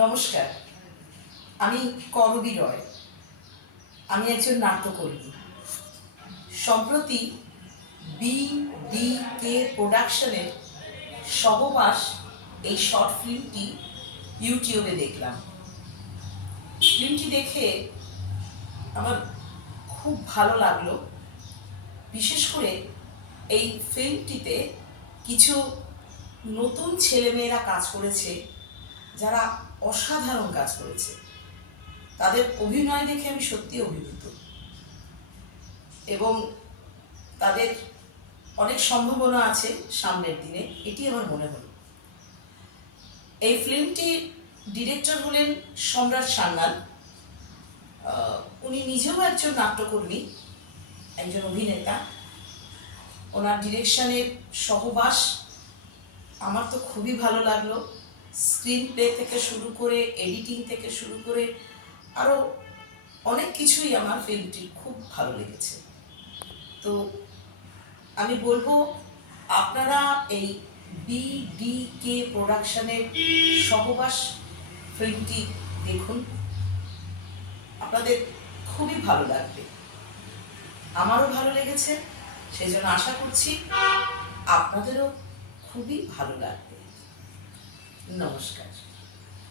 নমস্কার, আমি করবী রয়। আমি একজন নাট্যকর্মী। সম্প্রতি BDK প্রোডাকশনের সহবাস এই শর্ট ফিল্মটি ইউটিউবে দেখলাম। ফিল্মটি দেখে আমার খুব ভালো লাগলো। বিশেষ করে এই ফিল্মটিতে কিছু নতুন ছেলেমেয়েরা কাজ করেছে, যারা অসাধারণ কাজ করেছে। তাদের অভিনয় দেখে আমি সত্যি অভিভূত, এবং তাদের অনেক সম্ভাবনা আছে সামনের দিনে, এটি আমার মনে হলো। এই ফিল্মটির ডিরেক্টর হলেন সম্রাট সান্যাল। উনি নিজেও একজন নাট্যকর্মী, একজন অভিনেতা। ওনার ডিরেকশনের সহবাস আমার তো খুবই ভালো লাগলো। স্ক্রিন প্লে থেকে শুরু করে, এডিটিং থেকে শুরু করে আরও অনেক কিছুই আমার ফিল্মটি খুব ভালো লেগেছে। তো আমি বলবো, আপনারা এই BDK প্রোডাকশনের সহবাস ফিল্মটি দেখুন, আপনাদের খুবই ভালো লাগবে। আমারও ভালো লেগেছে, সেই জন্য আশা করছি আপনাদেরও খুবই ভালো লাগবে। নমস্কার।